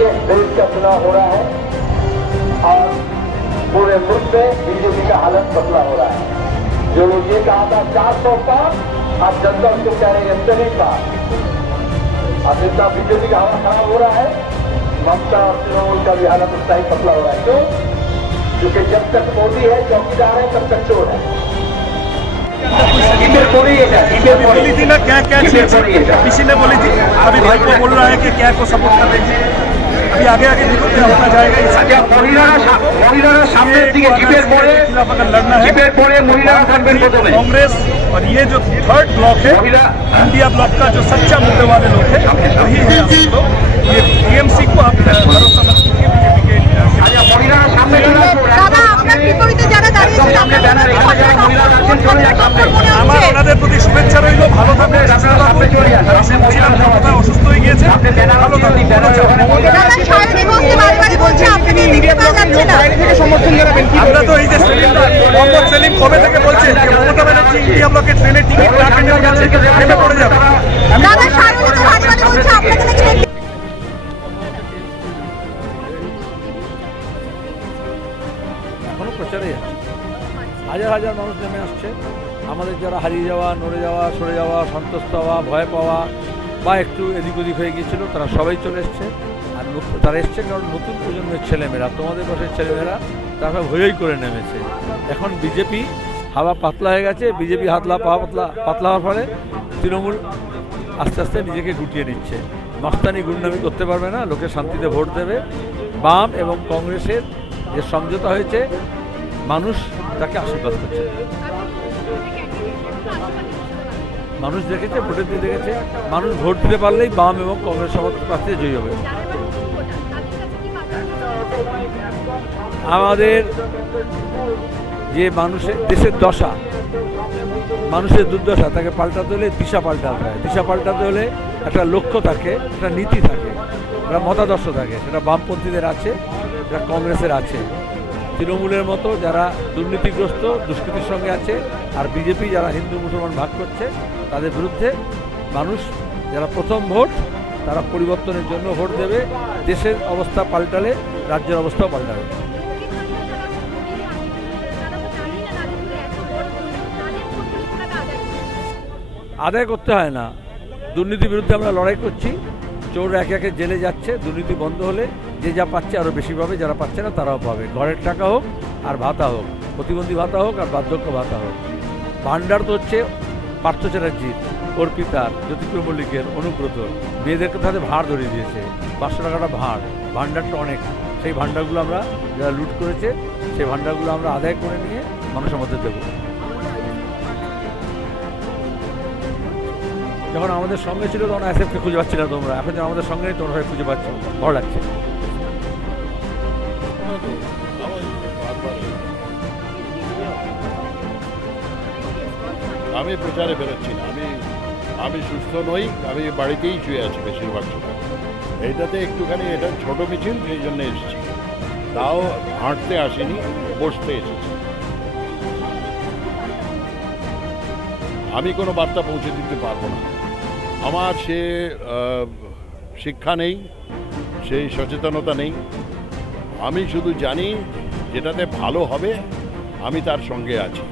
के विरुद्ध का चुनाव हो रहा है और पूरे मुल्क में बीजेपी का हालत बदला हो रहा है। जो लोग ये कहा था चार सौ का आप जनता उसको कह रहे हैं नहीं का अब जितना बीजेपी का हालत खराब हो रहा है ममता और तृणमूल का भी हालत उतना ही बदला हो रहा है। क्यों? क्योंकि जब तक मोदी है चौकीदार है तब तक चोर है। बोली थी ना क्या क्या? किसी ने बोली थी? अभी भाई को बोल रहा है कि क्या को सपोर्ट कर रहे हैं? आगे आगे देखो क्या होता जाएगा इस আচ্ছা মহিলারা সা- মহিলারা সামনের দিকে জিপের পরে खिलाफ अगर लड़ना है জিপের পরে মহিলারা থাকবেন প্রথমে कांग्रेस और ये जो थर्ड ब्लॉक है महिला इंडिया ब्लॉक का जो सच्चा मुद्दे वाले लोग हैं वही है आप लोग ये टीएमसी को आप भरोसा मत कीजिए बीजेपी के আচ্ছা মহিলারা সামনে চলে আসুন দাদা আপনার বিপরীতে যারা দাঁড়িয়েছেন একদম সামনে প্রতি শুভেচ্ছা রইল ভালো থাকবেন অসুস্থ হয়ে গিয়েছে ভালো আমরা তো এই যে মোহাম্মদ সেলিম কবে থেকে বলছে যে মমতা ব্যানার্জি ইন্ডিয়া ব্লকের ট্রেনের টিকিট না নেমে পড়ে যাবে এখনও প্রচারে হাজার হাজার মানুষ নেমে আসছে আমাদের যারা হারিয়ে যাওয়া, নড়ে যাওয়া, সরে যাওয়া, সন্তুষ্ট হওয়া, ভয় পাওয়া বা একটু এদিক ওদিক হয়ে গিয়েছিল, তারা সবাই চলে এসছে। আর তারা এসছে কারণ নতুন প্রজন্মের ছেলেমেয়েরা, তোমাদের বয়সের ছেলেমেয়েরা, তারা সব করে নেমেছে। এখন বিজেপি হাওয়া পাতলা হয়ে গেছে, বিজেপি হাতলা পাওয়া পাতলা পাতলা হওয়ার ফলে তৃণমূল আস্তে আস্তে নিজেকে গুটিয়ে নিচ্ছে। মস্তানি গুন্ডামি করতে পারবে না, লোকে শান্তিতে ভোট দেবে। বাম এবং কংগ্রেসের যে সমঝোতা হয়েছে, মানুষ তাকে আশীর্বাদ করছে। মানুষ দেখেছে, ভোটের দিয়ে দেখেছে। মানুষ ভোট দিতে পারলেই বাম এবং কংগ্রেস সভাপতি প্রার্থী জয়ী হবে। আমাদের যে মানুষের দেশের দশা, মানুষের দুর্দশা, তাকে পাল্টাতে হলে দিশা পাল্টাতে হয়। দিশা পাল্টাতে হলে একটা লক্ষ্য থাকে, একটা নীতি থাকে, একটা মতাদর্শ থাকে। সেটা বামপন্থীদের আছে, সেটা কংগ্রেসের আছে। তৃণমূলের মতো যারা দুর্নীতিগ্রস্ত, দুষ্কৃতির সঙ্গে আছে, আর বিজেপি যারা হিন্দু, মুসলমান ভাগ করছে, তাদের বিরুদ্ধে মানুষ যারা প্রথম ভোট, তারা পরিবর্তনের জন্য ভোট দেবে, দেশের অবস্থা পাল্টালে, রাজ্যের অবস্থাও পাল্টাবে। আদায় করতে হয় না। দুর্নীতির বিরুদ্ধে আমরা লড়াই করছি। চোর একে একে জেলে যাচ্ছে, দুর্নীতি বন্ধ হলে যে যা পাচ্ছে আরও বেশি পাবে, যারা পাচ্ছে না তারাও পাবে। ঘরের টাকা হোক আর ভাতা হোক, প্রতিবন্ধী ভাতা হোক আর বার্ধক্য ভাতা হোক। ভাণ্ডার তো হচ্ছে পার্থ চ্যাটার্জির অর্পিতার, জ্যোতিপ্রিয় মল্লিকের অনুব্রত। মেয়েদেরকে তাদের ভাড় ধরিয়ে দিয়েছে। পাঁচশো টাকাটা ভাড়। ভাণ্ডারটা অনেক। সেই ভাণ্ডারগুলো আমরা যারা লুট করেছে, সেই ভাণ্ডারগুলো আমরা আদায় করে নিয়ে মানুষের মধ্যে দেবো। যখন আমাদের সঙ্গে ছিল তখন অ্যাসেপকে খুঁজে পাচ্ছি না তোমরা। এখন যখন আমাদের সঙ্গে তোমরা খুঁজে পাচ্ছ। ভালো লাগছে। আমি প্রচারে বেরোচ্ছি না। আমি আমি সুস্থ নই, আমি বাড়িতেই শুয়ে আছি বেশিরভাগ সময়। এইটাতে একটুখানি, এটা ছোট মিছিল, সেই জন্য এসেছি। তাও হাঁটতে আসিনি, বসতে এসেছি। আমি কোনো বার্তা পৌঁছে দিতে পারব না। আমার সে শিক্ষা নেই, সেই সচেতনতা নেই। আমি শুধু জানি, যেটাতে ভালো হবে, আমি তার সঙ্গে আছি।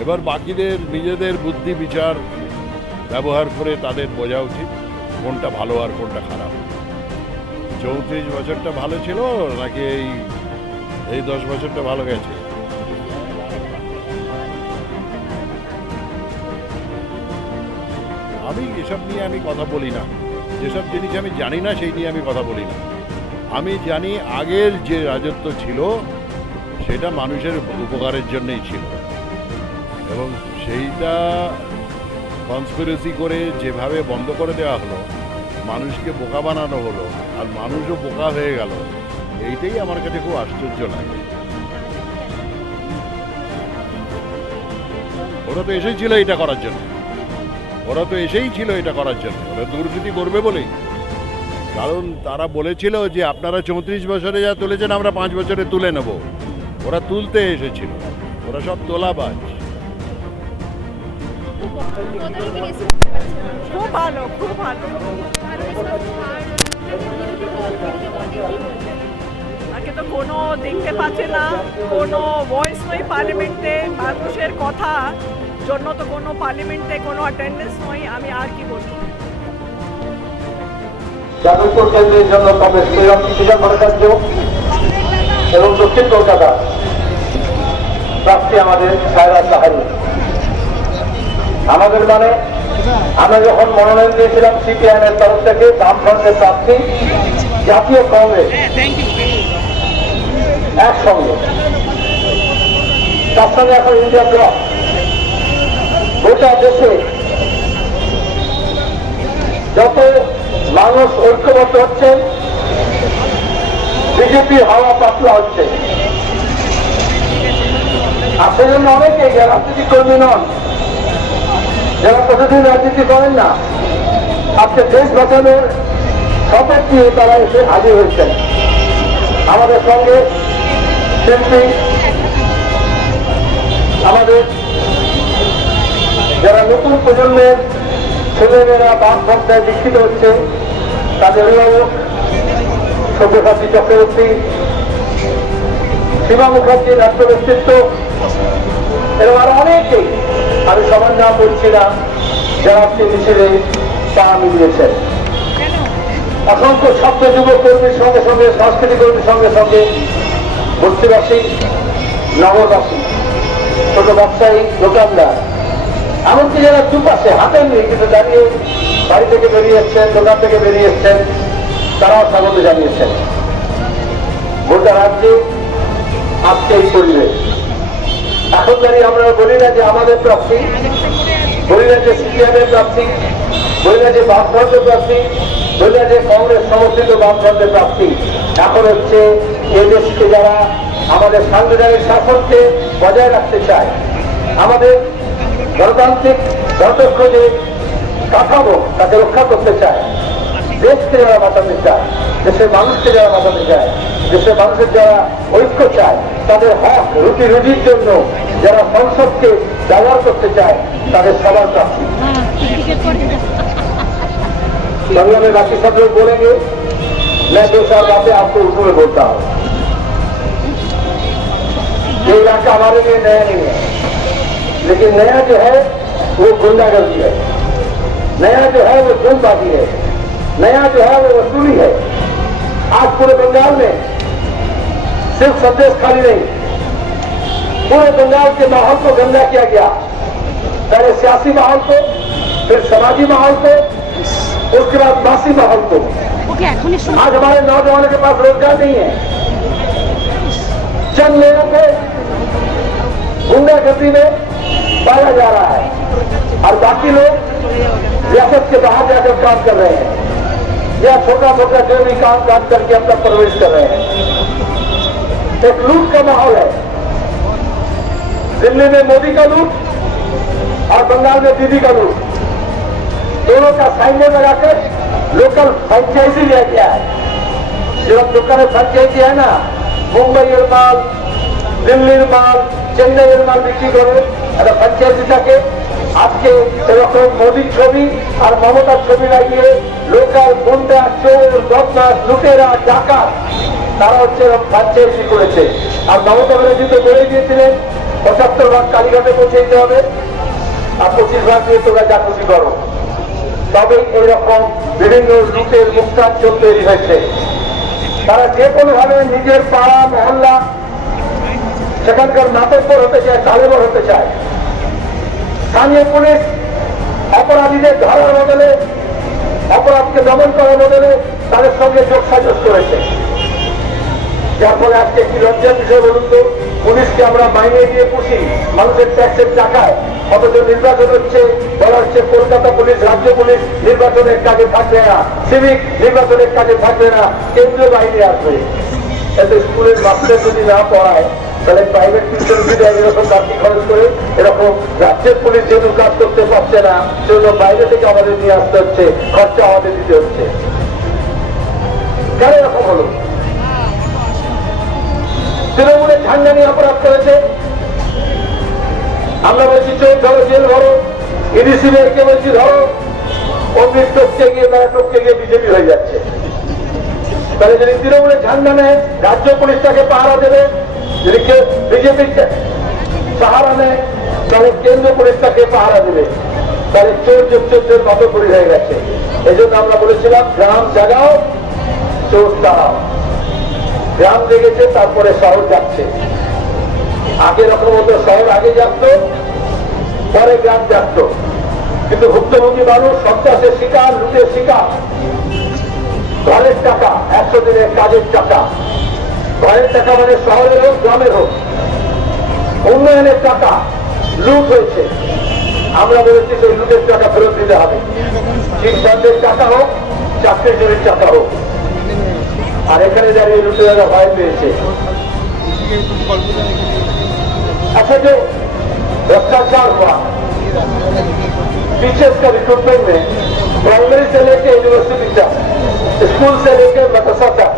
এবার বাকিদের নিজেদের বুদ্ধি, বিচার ব্যবহার করে তাদের বোঝা উচিত কোনটা ভালো আর কোনটা খারাপ। চৌত্রিশ বছরটা ভালো ছিল নাকি এই এই দশ বছরটা ভালো গেছে? আমি এসব নিয়ে আমি কথা বলি না। যেসব জিনিস আমি জানি না, সেই নিয়ে আমি কথা বলি না। আমি জানি আগের যে রাজত্ব ছিল, সেটা মানুষের উপকারের জন্যই ছিল। এবং সেইটা কনস্পিরেসি করে যেভাবে বন্ধ করে দেওয়া হলো, মানুষকে বোকা বানানো হলো, আর মানুষও বোকা হয়ে গেল, এইটাই আমার কাছে খুব আশ্চর্য লাগে। ওরা তো এসেছিল এটা করার জন্য। ওরা তো এসেই ছিল এটা করার জন্য। ওরা দুর্নীতি করবে বলেই। কারণ তারা বলেছিল যে আপনারা চৌত্রিশ বছরে যা তুলেছেন, আমরা পাঁচ বছরে তুলে নেব। ওরা তুলতে এসেছিল। ওরা সব তোলা তোলাবাজ। খুব ভালো খুব ভালো তাকে তো কোনো দেখতে পাচ্ছে না, কোনো ভয়েস নেই পার্লামেন্টে মানুষের কথা জন্য তো কোনো পার্লামেন্টে কোনো অ্যাটেন্ডেন্স নয়, আমি আর কি বলব? যাদবপুর কেন্দ্রের জন্য কংগ্রেস শ্রীরাম পূজা ভট্টাচার্য এবং দক্ষিণ কলকাতা প্রাপ্তি আমাদের সায়রা সাহারি। আমাদের মানে আমরা যখন মনোনয়ন দিয়েছিলাম সিপিআইএম এর তরফ থেকে, বামফ্রন্টের প্রার্থী, জাতীয় কংগ্রেস, একসঙ্গে। তার সঙ্গে এখন ইন্ডিয়া ব্লক। গোটা দেশে যত মানুষ ঐক্যবদ্ধ হচ্ছেন বিজেপি হাওয়া পাতলা হচ্ছে। আর সেজন্য অনেকে রাজনীতি কর্মী নন। যারা প্রতিদিন রাজনীতি করেন না, আজকে দেশ বাঁচানোর শপথ নিয়ে তারা এসে হাজির হয়েছেন। আমাদের সঙ্গে শিল্পী আমাদের যারা নতুন প্রজন্মের ছেলেমেয়েরা বাম পন্থায় দীক্ষিত হচ্ছে, তাদের অভিভাবক, সব্যসাচী চক্রবর্তী, সীমা মুখার্জি রাষ্ট্র ব্যক্তিত্ব এরকম আরও অনেকেই আমি সবার নাম বলছি না, যারা আজকে মিছিলে পা মিলিয়েছেন। অসংখ্য ছাত্র যুব কর্মীর সঙ্গে সঙ্গে, সংস্কৃতি কর্মীর সঙ্গে সঙ্গে, বস্তিবাসী, নগরবাসী, ছোট ব্যবসায়ী, দোকানদার, এমনকি যারা দুপাশে হাতের নেই, কিন্তু দাঁড়িয়ে বাড়ি থেকে বেরিয়ে এসছেন দোকান থেকে বেরিয়ে এসছেন তারাও স্বাগত জানিয়েছেন। গোটা রাজ্যে আজকে এই পরিবেশ। এখন দাঁড়িয়ে আমরা বলি না যে আমাদের প্রার্থী বলি না যে সিপিএমের প্রার্থী বলি না যে বামফ্রন্টের প্রার্থী বলি না যে কংগ্রেস সমর্থিত বামফ্রন্টের প্রার্থী এখন হচ্ছে এই দেশকে যারা আমাদের সাংবিধানিক শাসনকে বজায় রাখতে চায়, আমাদের গণতান্ত্রিক যথেষ্ট যে কাঠামো তাকে রক্ষা করতে চায়, দেশকে যারা বাঁচাতে চায় দেশের মানুষকে যারা বাঁচাতে চায় দেশের মানুষের যারা ঐক্য চায় তাদের হক রুটি রুজির জন্য যারা সংসদকে ব্যবহার করতে চায় তাদের সবার প্রার্থী बांग्ला में बाकी सब लोग बोलेंगे मैं दो चार बातें आपको उर्दू में बोलता हूँ ये इलाका हमारे लिए नया नहीं है लेकिन नया जो है वो गुंडागर्दी है नया जो है वो खूनबाजी है नया जो है वो वसूली है आज पूरे बंगाल में सिर्फ़ संदेश खाली नहीं पूरे बंगाल के माहौल को गंदा किया गया। पहले सियासी माहौल को फिर समाजी माहौल को उसके बाद मासी माहौल को। आज हमारे नौजवानों के पास रोज़गार नहीं है। चंद लोगों को गुंडागर्दी में पाया जा रहा है। और बाकी लोग रियासत के बाहर जाकर काम कर रहे हैं। या छोटा छोटा जो भी काम काज करके अपना प्रवेश कर रहे हैं एक लूट का माहौल है दिल्ली में मोदी का लूट और बंगाल में दीदी का लूट दोनों का साइनबोर्ड लगाकर लोकल फ्रेंचाइजी लिया गया है जो अब দোকানে ফ্র্যাঞ্চাইজি হয় না মুম্বাইয়ের মাল দিল্লির মাল চেন্নাইয়ের মাল বিক্রি করে একটা ফ্র্যাঞ্চাইজি থাকে আজকে এরকম মোদির ছবি আর মমতার ছবি লাগিয়ে লোকাল গুন্ডা, চোর বদমাস লুটেরা, ডাকাত, তারা হচ্ছে এরকম ফ্র্যাঞ্চাইজি করেছে। আর মমতা ব্যানার্জি তো বলে দিয়েছিলেন, পঁচাত্তর ভাগ কালীঘাটে পৌঁছে দিতে হবে আর পঁচিশ ভাগ দিয়ে তোমরা যা খুশি করো। তবে এইরকম বিভিন্ন লুটের মুক্তাঞ্চল তৈরি হয়েছে। তারা যে কোনো ভাবে নিজের পাড়া, মহল্লা, সেখানকার নাটকর হতে চায়, তালেবর হতে চায়। স্থানীয় পুলিশ অপরাধীদের ধরার বদলে, অপরাধকে দমন করার বদলে তাদের সঙ্গে যোগ সাজস করেছে যার ফলে আজকে কি লজ্জার বিষয় বলুন তো, পুলিশকে আমরা মাইনে দিয়ে পুষি, মানুষের ট্যাক্সের টাকায়। অথচ নির্বাচন হচ্ছে, বলা হচ্ছে কলকাতা পুলিশ, রাজ্য পুলিশ নির্বাচনের কাজে থাকবে না, সিভিক নির্বাচনের কাজে থাকবে না, কেন্দ্রীয় বাহিনী আসবে। এতে স্কুলের মাস্টার যদি না পড়ায় তাহলে প্রাইভেট টিউশন যদি এরকম বাড়তি খরচ করে, এরকম রাজ্যের পুলিশ যেহেতু কাজ করতে পারছে না, সেজন্য বাইরে থেকে আমাদের নিয়ে আসতে হচ্ছে, খরচা আমাদের দিতে হচ্ছে। কেন এরকম হলো? তৃণমূলের ঝান্ডা নিয়ে অপরাধ করেছে। আমরা বলছি চোখ ধরো, জেল ধরো ইডিসি কে বলছি, ধরো। অমৃত টপকে গিয়ে, তারা টপকে গিয়ে বিজেপি হয়ে যাচ্ছে। তাহলে যদি তৃণমূলের ঝান্ডা নেয়, রাজ্য পুলিশটাকে পাহারা দেবে। যদি বিজেপি পাহারা নেয়, তাহলে কেন্দ্র পুলিশটাকে পাহারা দেবে। তাহলে চোর চোর মতো করে হয়ে গেছে। এই জন্য আমরা বলেছিলাম, গ্রাম জাগাও, চোর দাঁড়াও। গ্রাম জেগেছে, তারপরে শহর যাচ্ছে। আগে রকম মতো শহর আগে যাচ্ত, পরে গ্রাম যাচ্ত। কিন্তু ভুক্তভোগী মানুষ, সন্ত্রাসের শিকার, লুটের শিকার। ঘরের টাকা, একশো দিনের কাজের টাকা। ঘরের টাকা মানে শহরের হোক গ্রামের হোক উন্নয়নের টাকা লুট হয়েছে আমরা বলেছি সেই লুটের টাকা ফেরত দিতে হবে চিটফান্ডের টাকা হোক চাকরির জমির টাকা হোক আর এখানে দাঁড়িয়ে লুটেরা ভয় পেয়েছে अच्छा जो भ्रष्टाचार हुआ टीचर्स का रिक्रूटमेंट में प्राइमरी से लेकर यूनिवर्सिटी तक स्कूल से लेकर मदरसा तक।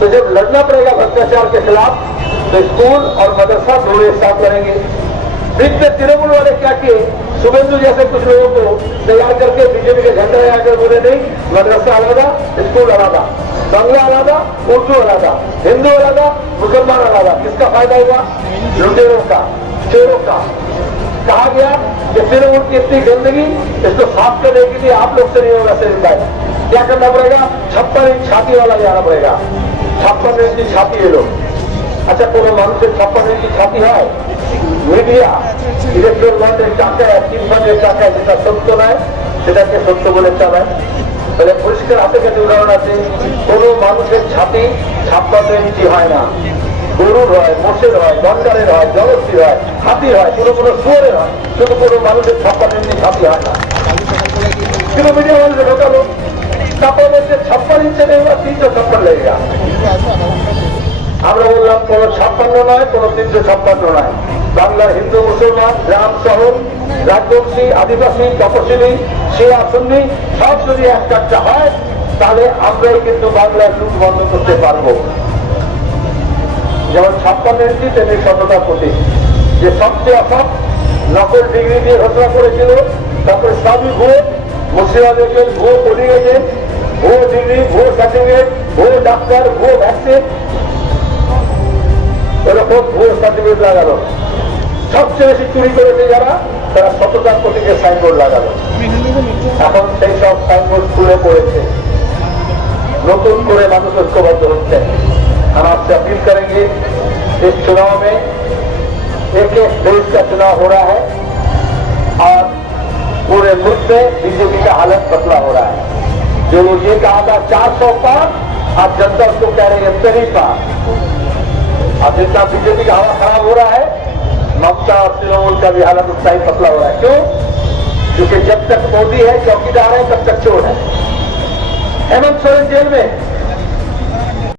तो जब लड़ना पड़ेगा भ्रष्टाचार के खिलाफ तो स्कूल और मदरसा दोनों एक साथ लड़ेंगे। बीच में तृणमूल वाले क्या किए? शुभेंदु जैसे कुछ लोगों को तैयार करके बीजेपी के झंडा लगा कर बोले, नहीं, मदरसा अलगा स्कूल अलगा बांग्ला अलगा उर्दू अलगा हिंदू अलगा मुसलमान अलगा किसका फ़ायदा हुआ? लुटेरों का, चोरों का। कहा गया कि तृणमूल की इतनी गंदगी इसको साफ करने के लिए आप लोग से नहीं होगा सलीम भाई क्या करना पड़ेगा छप्पन इंच छाती वाला जाना पड़ेगा छप्पन इंच की छाती है लोग আচ্ছা কোনো মানুষের ছাপ্পান্ন ইঞ্চি ছাতি হয় মিডিয়া ইলেকট্রন বন্ডের টাকায় তিন ভাগের টাকায় যেটা সত্য নয় সেটাকে সত্য বলে চালায় তাহলে পরিষ্কার হাতে কাছে উদাহরণ আছে কোনো মানুষের ছাতি ছাপ্পান্ন ইঞ্চি হয় না গরুর হয়, মোষের হয়, গন্ডারের হয় জলস্থির হয়, হাতির হয় কোনো কোনো শুয়ারের হয় শুধু কোনো মানুষের ছাপ্পান্ন ইঞ্চি ছাতি হয় না। কিন্তু মিডিয়া মানুষে ঢোকালো তারপর বলছে ছাপ্পান্ন ইঞ্চি নেই তিনশো ছাপ্পান্ন লেগে আমরা বললাম, কোনো ছাপ্পান্ন নয়, কোন তিনশো ছাপ্পান্ন নয়। বাংলার হিন্দু, মুসলমান, গ্রাম, শহর, রাজবংশী, আদিবাসী তপশিলি শিয়া, সুন্নি, সব যদি এক কাজটা হয়, তাহলে আমরাই কিন্তু বাংলার লুট বন্ধ করতে পারব। যেমন ছাপ্পান্ন ইঞ্চি তেমনি সততার প্রতীক যে সবচেয়ে অসৎ নকল ডিগ্রি দিয়ে ঘোষণা করেছিল তারপরে সবই ভুয়ো মুর্শিদাবাদের ভুয়ো পড়ে গেছেন ভুয়ো ডিগ্রি ভুয়ো সার্টিফিকেট ভুয়ো ডাক্তার ভুয়ো ভ্যাকসিন এরকম ভুয়ো সার্টিফিকেট লাগালো সবচেয়ে বেশি চুরি করেছে যারা তারা সততার প্রতীকে সাইনবোর্ড লাগালো এখন সেই সব সাইনবোর্ড খুলে পড়েছে नतून করে মানুষ ঐক্যবদ্ধ হচ্ছে हम आपसे अपील करेंगे इस चुनाव में एक एक देश का चुनाव हो रहा है और पूरे मुल्क में बीजेपी का हालत पतला हो रहा है। जो ये कहा था, चार सौ पार आज जनता उसको कह रही है, तेरी पार अब जितना बीजेपी का हवा खराब हो रहा है, ममता और तृणमूल का भी हालत उतना ही पतला हो रहा है। क्यों? क्योंकि जब तक मोदी है चौकीदार है, तब तक चोर है। हेमंत सोरेन जेल में।